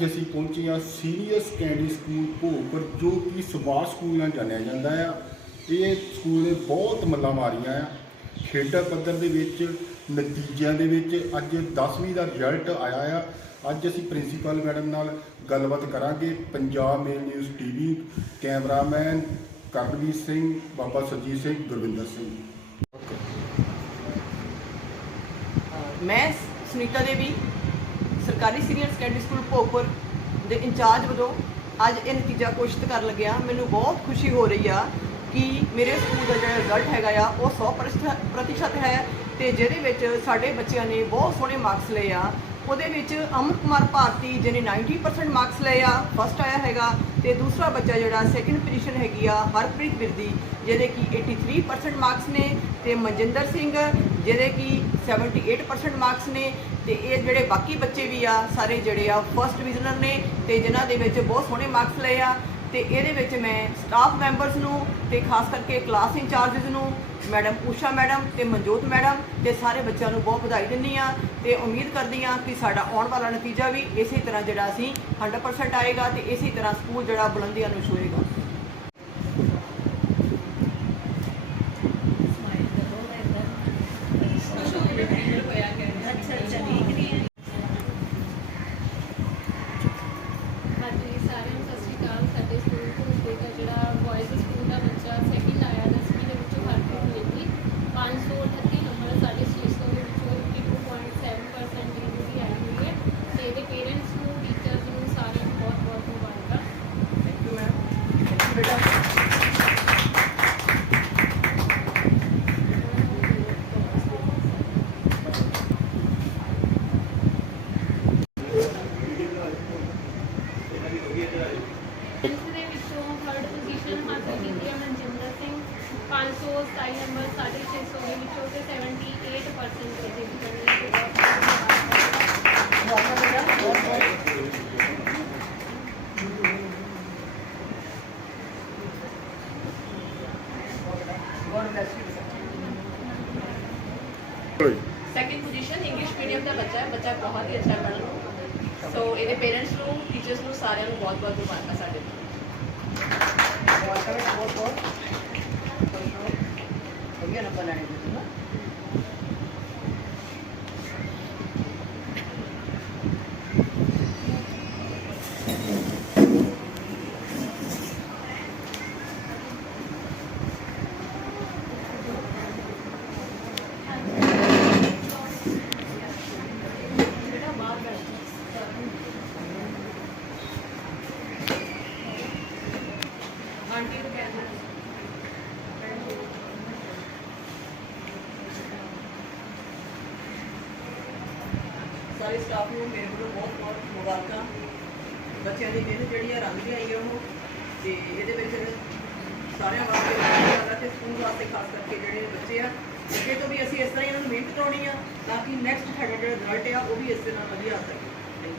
ਅੱਜ ਅਸੀਂ ਪਹੁੰਚੇ ਹਾਂ ਸੀਨੀਅਰ ਸੈਕੰਡਰੀ ਸਕੂਲ ਭੋਗਪੁਰ, ਜੋ ਕਿ ਸੁਭਾਸ਼ ਸਕੂਲ ਨਾਲ ਜਾਣਿਆ ਜਾਂਦਾ ਆ। ਇਹ ਸਕੂਲ ਨੇ ਬਹੁਤ ਮੱਲਾਂ ਮਾਰੀਆਂ ਆ। ਖੇਡਾਂ ਪੱਧਰ ਦੇ ਵਿੱਚ, ਨਤੀਜਿਆਂ ਦੇ ਵਿੱਚ ਅੱਜ 10ਵੀਂ ਦਾ ਰਿਜ਼ਲਟ ਆਇਆ ਆ। ਅੱਜ ਅਸੀਂ ਪ੍ਰਿੰਸੀਪਲ ਮੈਡਮ ਨਾਲ ਗੱਲਬਾਤ ਕਰਾਂਗੇ। Punjab mail news TV cameraman Karanveer Singh, Baba Sarjeet Singh, Gurvinder Singh. ਮੈਂ ਸੁਨੀਤਾ ਦੇਵੀ ਸਰਕਾਰੀ ਸੀਨੀਅਰ ਸੈਕੰਡਰੀ ਸਕੂਲ ਭੋਗਪੁਰ ਦੇ ਇੰਚਾਰਜ ਵਜੋਂ ਅੱਜ ਇਹ ਨਤੀਜਾ ਘੋਸ਼ਿਤ ਕਰਨ ਲੱਗਿਆ ਮੈਨੂੰ ਬਹੁਤ ਖੁਸ਼ੀ ਹੋ ਰਹੀ ਆ ਕਿ ਮੇਰੇ ਸਕੂਲ ਦਾ ਜਿਹੜਾ ਰਿਜ਼ਲਟ ਹੈਗਾ ਆ, ਉਹ 100% ਪ੍ਰਤੀਸ਼ਤ ਹੈ ਤੇ ਜਿਹਦੇ ਵਿੱਚ ਸਾਡੇ ਬੱਚਿਆਂ ਨੇ ਬਹੁਤ ਸੋਹਣੇ ਮਾਰਕਸ ਲਏ ਆ। ਉਹਦੇ ਵਿੱਚ ਅਮਨ ਕੁਮਾਰ ਭਾਰਤੀ ਜਿਹਨੇ 90% ਮਾਰਕਸ ਲਏ ਆ ਫਸਟ ਆਇਆ ਹੈਗਾ ਤੇ ਦੂਸਰਾ ਬੱਚਾ ਜਿਹੜਾ ਸੈਕਿੰਡ ਪੋਜੀਸ਼ਨ ਹੈਗੀ ਆ, ਹਰਪ੍ਰੀਤ ਬਿਰਦੀ, ਜਿਹਦੇ ਕਿ 83% ਮਾਰਕਸ ਨੇ ਤੇ ਮਨਜਿੰਦਰ ਸਿੰਘ, ਜਿਹਦੇ ਕਿ 78% ਮਾਰਕਸ ਨੇ ਤੇ ਇਹ ਜਿਹੜੇ ਬਾਕੀ ਬੱਚੇ ਵੀ ਆ, ਸਾਰੇ ਜਿਹੜੇ ਆ ਫਸਟ ਡਿਵੀਜ਼ਨਰ ਨੇ ਤੇ ਜਿਨ੍ਹਾਂ ਦੇ ਵਿੱਚ ਬਹੁਤ ਸੋਹਣੇ ਮਾਰਕਸ ਲਏ ਆ ਤੇ ਇਹਦੇ ਵਿੱਚ ਮੈਂ ਸਟਾਫ ਮੈਂਬਰਸ ਨੂੰ ਤੇ ਖਾਸ ਕਰਕੇ ਕਲਾਸ ਇੰਚਾਰਜਸ ਨੂੰ, ਮੈਡਮ ਊਸ਼ਾ ਮੈਡਮ ਤੇ ਮਨਜੋਤ ਮੈਡਮ ਤੇ ਸਾਰੇ ਬੱਚਿਆਂ ਨੂੰ ਬਹੁਤ ਵਧਾਈ ਦਿੰਦੀ ਆ ਤੇ ਉਮੀਦ ਕਰਦੀ ਆ ਕਿ ਸਾਡਾ ਆਉਣ ਵਾਲਾ ਨਤੀਜਾ ਵੀ ਇਸੇ ਤਰ੍ਹਾਂ ਜਿਹੜਾ ਅਸੀਂ 100% ਆਏਗਾ ਤੇ ਇਸੇ ਤਰ੍ਹਾਂ ਸਕੂਲ ਜਿਹੜਾ ਬੁਲੰਦੀਆਂ ਨੂੰ ਛੂਏਗਾ ਹਾਂਜੀ ਸਾਰਿਆਂ ਨੂੰ ਸਤਿ ਸ਼੍ਰੀ ਅਕਾਲ ਸਾਡੇ ਸਕੂਲ ਤੋਂ ਦਾ ਜਿਹੜਾ ਬॉयਜ਼ ਸਕੂਲ ਦਾ ਬੱਚਾ ਸੈਕਿੰਡ ਆਇਆ ਦਸਵੀਂ ਦੇ ਵਿੱਚੋਂ ਹਰਪ੍ਰੀਤ ਬੇਦੀ 538 ਨੰਬਰ ਸਾਡੇ 600 ਦੇ ਵਿੱਚੋਂ 52.7% ਦੀ ਜਿਹੜੀ ਆਈ ਹੋਈ ਹੈ ਤੇ ਇਹਦੇ ਪੇਰੈਂਟਸ ਨੂੰ ਟੀਚਰਸ ਨੂੰ ਸਾਰਿਆਂ ਨੂੰ ਬਹੁਤ ਬਹੁਤ ਮੁਬਾਰਕਾਂ thank you ma'am thank you ਬੇਟਾ ਟੈਂਥ ਦੇ ਵਿੱਚੋਂ ਥਰਡ ਪੋਜੀਸ਼ਨ ਹਾਸਲ ਕੀਤੀ ਹੈ ਮਨਜਿੰਦਰ ਸਿੰਘ 527 ਨੰਬਰ 650 ਦੇ ਵਿੱਚੋਂ ਤੇ 78% ਦੇ ਬਹੁਤ ਬੇਟਾ ਬਹੁਤ ਬਹੁਤ God bless you second position English medium ਦਾ ਬੱਚਾ ਸੋ ਇਹਦੇ ਪੇਰੈਂਟਸ ਨੂੰ ਟੀਚਰਸ ਨੂੰ ਸਾਰਿਆਂ ਨੂੰ ਬਹੁਤ ਬਹੁਤ ਮੁਬਾਰਕਾਂ ਸਾਡੇ ਤੋਂ। ਬਹੁਤ ਬੇਟਾ ਬਹੁਤ ਬਹੁਤ। ਵਧੀਆ ਨੰਬਰ ਲੈਣੇ ਤੁਸੀਂ ਨਾ? ਸਾਰੇ ਸਟਾਫ ਨੂੰ ਮੇਰੇ ਵੱਲੋਂ ਬਹੁਤ ਬਹੁਤ ਮੁਬਾਰਕਾਂ। ਬੱਚਿਆਂ ਦੀ ਮਿਹਨਤ ਜਿਹੜੀ ਆ, ਰੰਗ ਲਿਆਈ ਆ ਉਹ ਤੇ ਇਹਦੇ ਵਿੱਚ ਸਾਰਿਆਂ ਵਾਸਤੇ ਜ਼ਿਆਦਾ ਤੇ ਸਕੂਲ ਵਾਸਤੇ ਖਾਸ ਕਰਕੇ ਜਿਹੜੇ ਬੱਚੇ ਆ, ਅੱਗੇ ਤੋਂ ਵੀ ਅਸੀਂ ਇਸ ਤਰ੍ਹਾਂ ਹੀ ਇਹਨਾਂ ਨੂੰ ਮਿਹਨਤ ਕਰਾਉਣੀ ਆ, ਤਾਂ ਕਿ ਨੈਕਸਟ ਸਾਡਾ ਜਿਹੜਾ ਰਿਜ਼ਲਟ ਆ, ਉਹ ਵੀ ਇਸ ਤਰ੍ਹਾਂ ਵਧੀਆ ਆ ਸਕੇ।